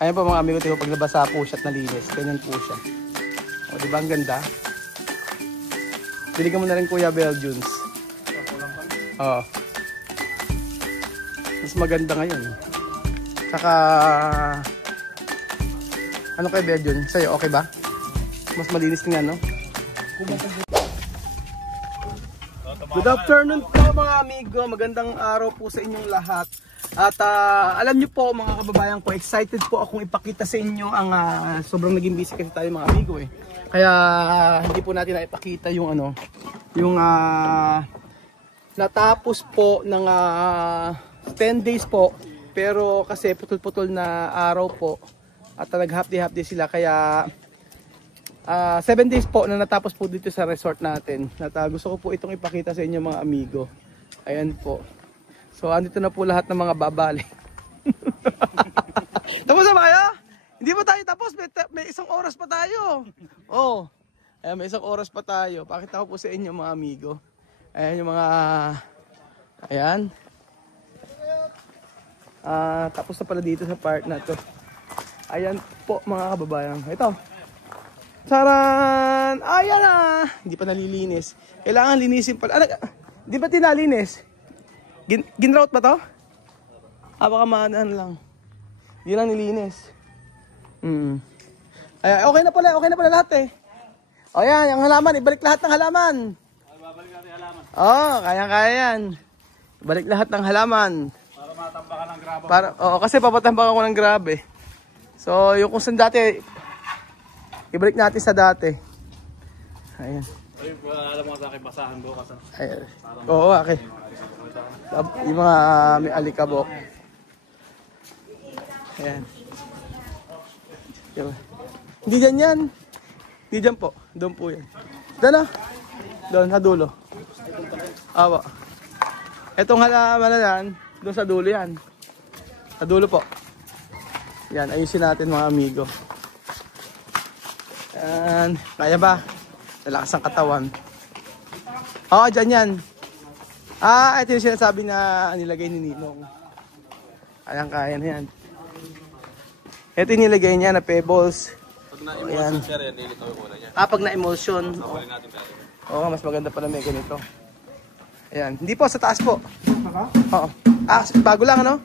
Ayan po mga amigo, tiyo, pag nabasa po siya at nalinis, ganyan po siya. O, diba ang ganda? Bili ka mo na rin Kuya Belgians. Oo. Mas maganda ngayon. Saka, ano kay Belgian? Sa'yo, okay ba? Mas malinis nga, no? Good afternoon po mga amigo. Magandang araw po sa inyong lahat. At alam nyo po mga kababayan ko, excited po akong ipakita sa inyo ang sobrang naging busy kasi tayo mga amigo eh. Kaya hindi po natin naipakita yung ano, yung natapos po ng 10 days po. Pero kasi putol-putol na araw po at nag-half day sila kaya 7 days po na natapos po dito sa resort natin. At gusto ko po itong ipakita sa inyo mga amigo. Ayan po. So andito na po lahat ng mga babali. Tapos na ba kayo? Hindi pa tayo tapos. May isang oras pa tayo. Oh, ayan, may isang oras pa tayo. Pakita ko po sa inyo mga amigo. Ayan yung mga... Ayan. Tapos na pala dito sa part na to. Ayan po mga kababayan. Ito. Charan! Ayan na! Hindi pa nalilinis. Kailangan linisin pala. Di ba tinalinis? Ginroute ba to? Baka maanaan lang. Hindi lang nilinis. Ay, okay na pala lahat eh. O yan, yung halaman. Ibalik lahat ng halaman. Babalik natin halaman. Kaya yan. Ibalik lahat ng halaman. Para matambakan ng graba. Kasi papatambakan ko ng grabe. So, yung kung saan dati, ibalik natin sa dati. Ayan. Ay, alam mo sa akin, basahan bukas. Ayan. Oo, okay. Yung mga may alikabok. Ayan. Hindi dyan yan. Hindi dyan po. Doon po yan. Doon doon sa dulo. Awa. Etong halaman na yan, doon sa dulo yan. Sa dulo po. Yan, ayusin natin mga amigo. Yan. Kaya ba? Nalakas ang katawan. Oo, dyan yan. Ito yung sinasabi na nilagay ni Ninong. Ayan, kaya na yan. Ito yung nilagay niya na pebbles. Pag na-emulsion siya rin, nilito yung kulay niya. Pag na-emulsion. Nakulay natin kaya. Oo, mas maganda pala may ganito. Ayan. Hindi po, sa taas po. Oo. Bago lang, ano?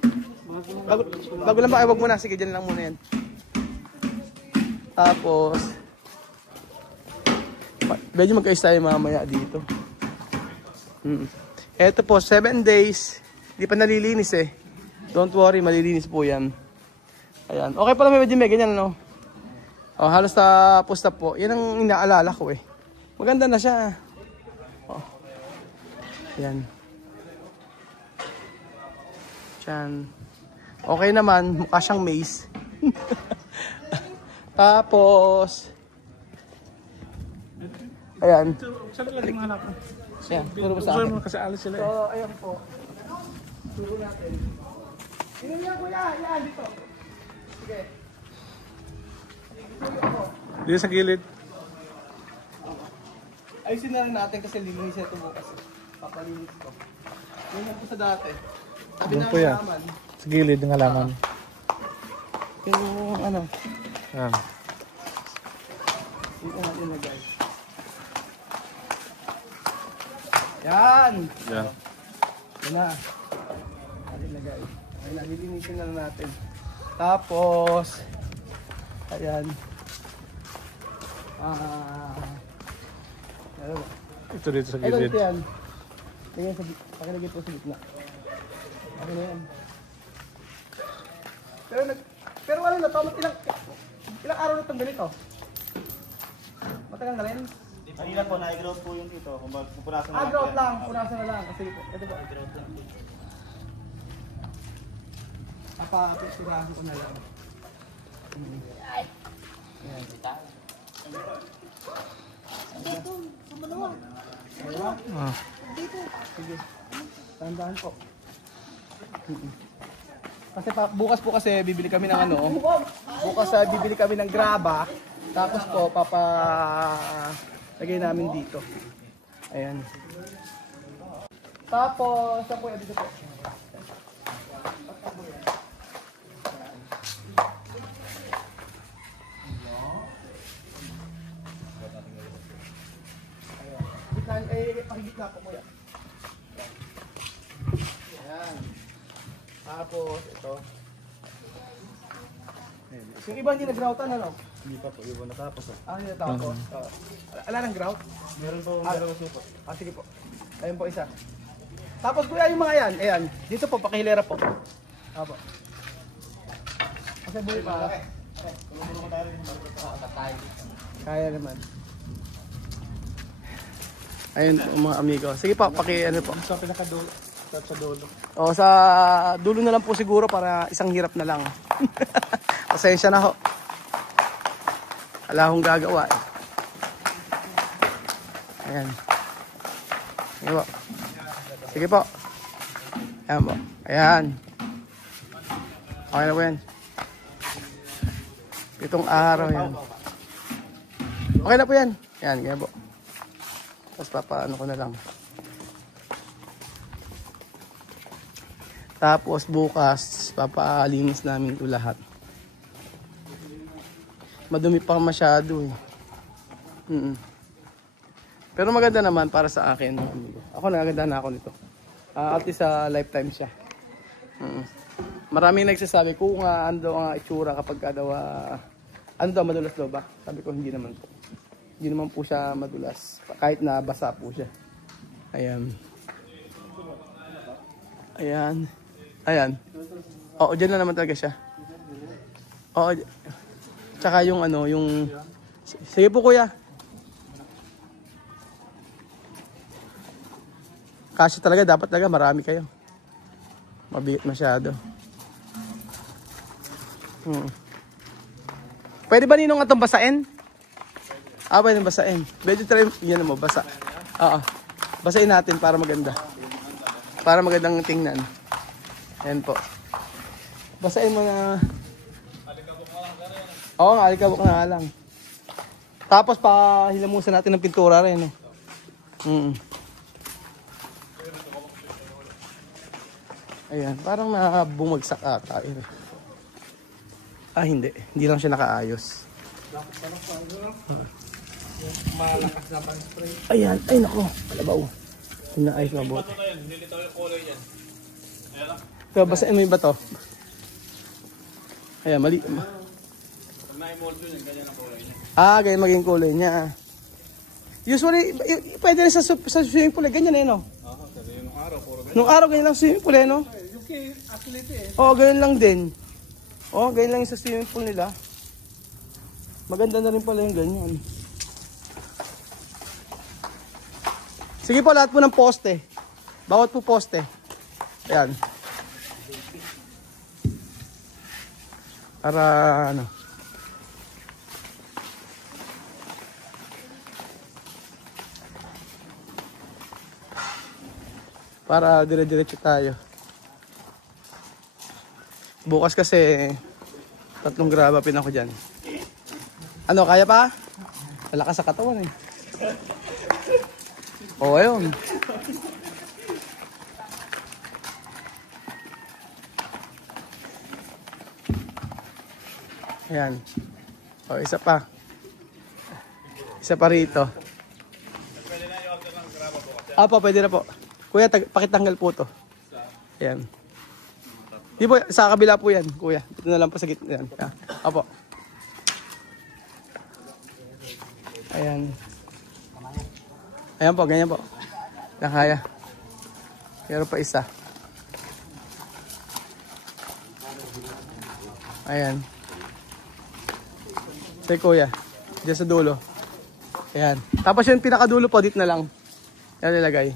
Bago lang ba? Ay, wag muna. Sige, dyan lang muna yan. Tapos, medyo magkais tayo mamaya dito. Eto po, 7 days. Hindi pa nalilinis eh. Don't worry, malilinis po yan. Ayan. Okay pala medyo may ganyan, no? Halos tapos na po. Yan ang inaalala ko eh. Maganda na siya. Ayan. Diyan. Okay naman. Mukha siyang maze. Tapos, ayan. Saan lang yung mga anak mo? Ayan, turo mo sa akin. Kasi alis sila eh. So, ayan po. Turo natin. Sino niya, kuya? Ayan, dito. Sige. Dito sa gilid. Ayusin na rin natin kasi lilinis ito bukas. Papalinis ko. Yun lang po sa dati. Sabi Doon na po yan. halaman. Sa gilid ng halaman. Yung ano. Yan. Dito natin na guys. Yan! Yan. Yan na. Natin na guys. Ayan, nililinisin na natin. Tapos, ayan. Ito dito sa Ito gilid. yan. Pakilagay po sa gitna. Ano na yan. Pero ano na to? Ilang araw na itong ganito? Matagal na rin? Kanina po, na-growth po yun dito. Kung pupunasan na Growth lang. Punasan na lang. Kasi ito po. Growth lang po. Papapiturahan ko na lang. Ayan. Dito, sa maluwag. Dito. Sige. Tandaan po. Kasi bukas po kasi bibili kami ng ano. Bukas bibili kami ng graba. Tapos po lagay namin dito. Ayan. Tapos sa kuya dito po. pakigitna po kuya. Ayan. Tapos, ito. Yung iba hindi nag-groutan, ano? Hindi pa po, yung natapos. Hindi natapos. Ala ng grout? Meron po, meron po. Sige po. Ayun po isa. Tapos kuya yung mga yan, ayan. Dito po, pakihilera po. Apo. Kasi buhay pa. Kaya naman. Ayun po mga amigo. Sige po, ano po. Sa pinakadulo. Sa dulo. O sa dulo na lang po siguro para isang hirap na lang. Pasensya na ho. Wala akong gagawa eh. Ayan. Sige po. Sige po. Ayan po. Ayan. Okay na po yan. Itong araw yan. Okay na po yan. Ayan, ganyan po. Tapos papaano ko na lang. Tapos bukas, papalinis namin ito lahat. Madumi pa masyado eh. Pero maganda naman para sa akin. Ako nagaganda na ako nito. At least sa lifetime siya. Maraming nagsasabi kung ano daw ang itsura kapag daw ano daw madulas daw ba? Sabi ko hindi naman po. Hindi naman po siya madulas. Kahit na basa po siya. Ayan. Ayan. Ayan. Oo, dyan na naman talaga siya. Oo. Tsaka yung ano, yung... Sige po kuya. Kasi talaga, dapat talaga marami kayo. Mabigat masyado. Pwede ba ninong atong basain? Pwede basain. Medyo try, yan mo, basa. Oo. Basain natin para maganda. Para magandang tingnan. Ayan po. Basain mo na. Oo, alikabok na lang. Tapos pahilamusan natin ng pintura rin. Ayan, parang bumagsak ata. Hindi. Hindi lang siya nakaayos. Malakas naman spray. Ayan, ay nako. Kalabaw. Inaayos mabuti. Nilitaw yung kulay yan. Ayan lang. Kaya basahin mo yung bato. Ayan, mali. Pag na-mold yun, ganyan ang kulay niya. Ganyan maging kulay niya. Usually, pwede rin sa swimming pool. Ganyan eh, no? Kasi yung araw, puro ganyan. Nung araw, ganyan lang swimming pool eh, no? Okay, athlete eh. Oo, ganyan lang din. Oo, ganyan lang yung sa swimming pool nila. Maganda na rin pala yung ganyan. Sige po, lahat po ng poste. Bawat po poste. Ayan. Para ano. Para dire-diretso tayo. Bukas kasi 3 grabapin ako dyan. Ano, kaya pa? Malakas sa katawan eh. Oo, ayun. Ayan. O, isa pa. Isa pa rito. Pwede na yung ng graba bukas. Apo, pwede na po. Kuya, pakitanggal po to. Ayan. Di po, sa kabila po yan, kuya. Dito na lang po sa gitna yan. Apo. Ayan. Ayan po, ganyan po. Nakaya. Pero pa isa. Ayan. Sige kuya. Diyan sa dulo. Ayan. Tapos yung pinakadulo po, dito na lang. Yan nilagay.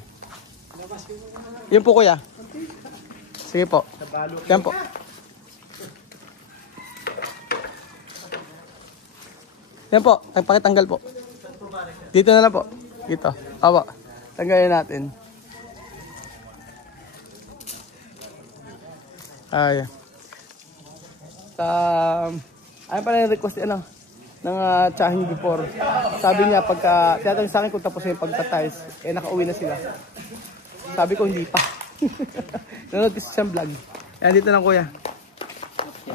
Yun po kuya. Sige po. Yan po. Yan po. Pakitanggal po. Dito na lang po. Dito. Awa. Tanggalin natin. Ayan. Ayun pala yung request ng tsahin before. Sabi niya pagka tinatanong sa akin kung tapos yung pagta-tiles, nakauwi na sila. Sabi ko hindi pa. Nanonood kasi siyang vlog. Ayan, dito lang kuya.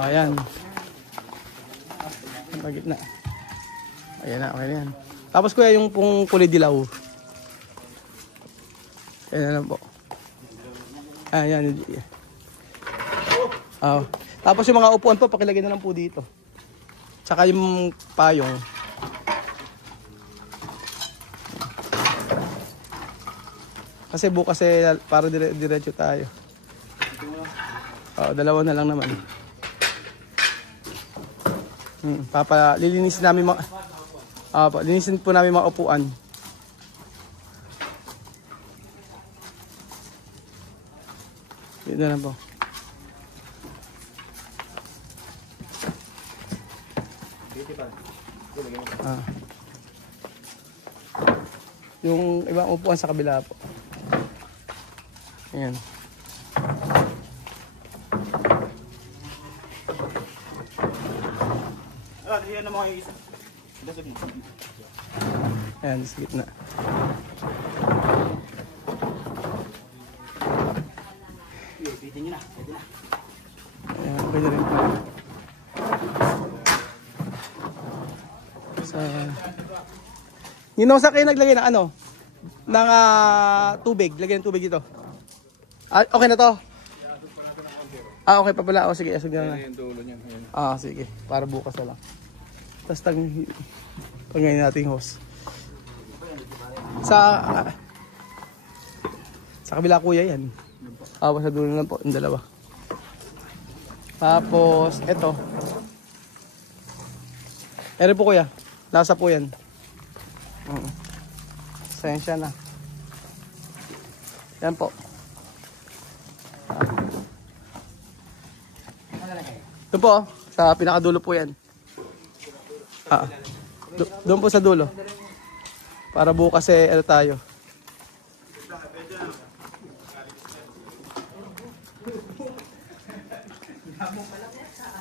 Ayan. Pagit na. Ayan na, okay na yan. Tapos kuya yung pong kulay dilaw. Ayan na lang po. Ayan. Tapos yung mga upuan po, pakilagay na lang po dito. Tsaka yung payong. Kasi bukas para diretso tayo. Dalawa na lang naman. Lilinisin namin linisin po namin mga upuan. Dito na po. Yung ibang upuan sa kabila po. Ayan. Yan ang mga isa. Ayan, sa gitna. Pitin nyo na. Pwede na. Ayan, pwede rin po. Sa kayo naglagay ng ano? Ng tubig. Lagyan ng tubig dito. Okay na to? Okay pa pala. Sige, sige na. Yung dulo niyan. Sige. Para bukas na lang. Tapos ngayon natin hose. Sa kabila kuya yan. Sa dulo lang po. Yung dalawa. Tapos, eto. Ere po kuya. Lasa po yan. Sensya na. Yan po. Ito po. Sa pinakadulo po yan. Doon po sa dulo. Para bukas ano tayo.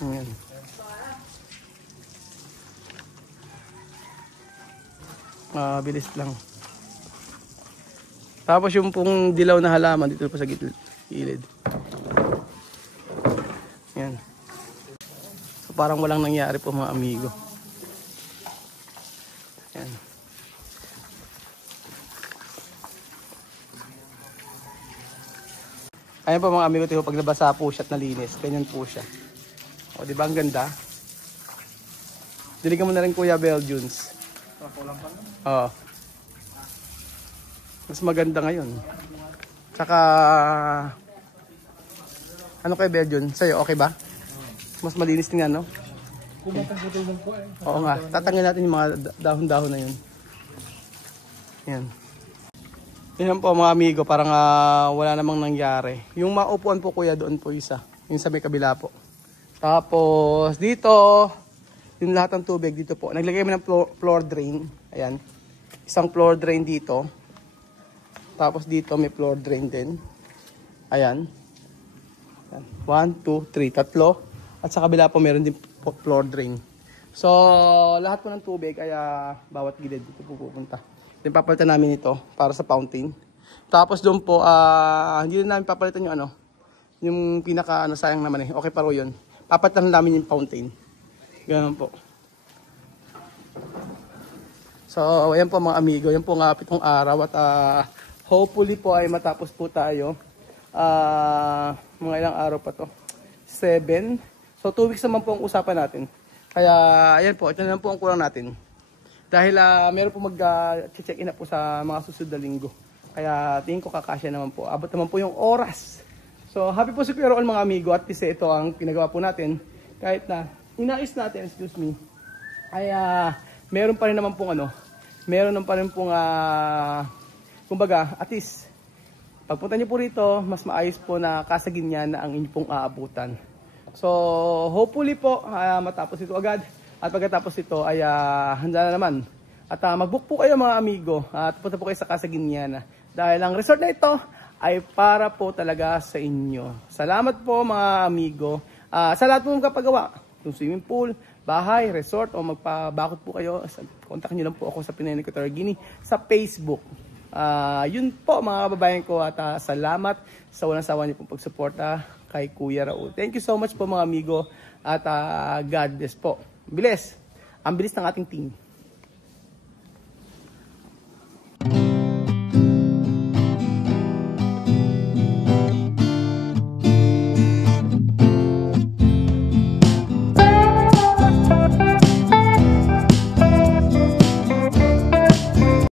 Ayan. Bilis lang. Tapos yung pong dilaw na halaman dito po sa gilid. Yan. So parang walang nangyari po mga amigo. Yan. Ayan po mga amigo, pag nabasa po siya at nalinis, ganyan po siya. O diba ang ganda? Diligan mo na rin Kuya Belgians. Mas maganda ngayon. Tsaka ano kay Belgian? Sa'yo okay ba? Mas malinis din nga, no? Oo nga. Tatanggalin natin yung mga dahon-dahon na yun. Yan. Yan po mga amigo. Parang wala namang nangyari. Yung maupuan po kuya doon po isa. Yung sa may kabila po. Tapos dito, yung lahat ng tubig dito po. Naglagay kami ng floor drain. Ayan. Isang floor drain dito. Tapos dito may floor drain din. Ayan. 1, 2, 3, tatlo. At sa kabila po meron din floor drain. So, lahat po ng tubig ay bawat gilid dito po pupunta. Then papalitan namin ito para sa fountain. Tapos doon po, hindi na namin papalitan yung yung pinaka sayang naman Okay pa ro yun. Papalitan namin yung fountain. Ganun po. So, ayan po mga amigo. Yan po nga 7 araw at hopefully po ay matapos po tayo. Mga ilang araw pa to? 7. So 2 weeks naman po ang usapan natin. Kaya ayan po, ito na lang po ang kulang natin. Dahil meron po mag-check-in na po sa mga susunod na linggo. Kaya tingin ko kakasya naman po. Abot naman po yung oras. So happy po si Kuya Roel mga amigo. At kasi ito ang pinagawa po natin. Kahit na inais natin, excuse me, ay meron pa rin naman pong meron pa rin pong kumbaga, at least pagpunta niyo po rito, mas maayos po na kasaginyan na ang inyo pong aabutan. So, hopefully po, matapos ito agad. At pagkatapos ito ay handa na naman. At mag-book po kayo mga amigo. At punta po kayo sa Casaguiniana. Dahil ang resort na ito ay para po talaga sa inyo. Salamat po mga amigo. Sa lahat po magkapagawa. Yung swimming pool, bahay, resort, o magpabakot po kayo. Kontakin nyo lang po ako sa Pinay Equatorial Guinea sa Facebook. Yun po mga kababayan ko at salamat sa walang sawa niyo pong pagsuporta kay Kuya Raul. Thank you so much po mga amigo at God bless po. Bilis. Ang bilis ng ating team.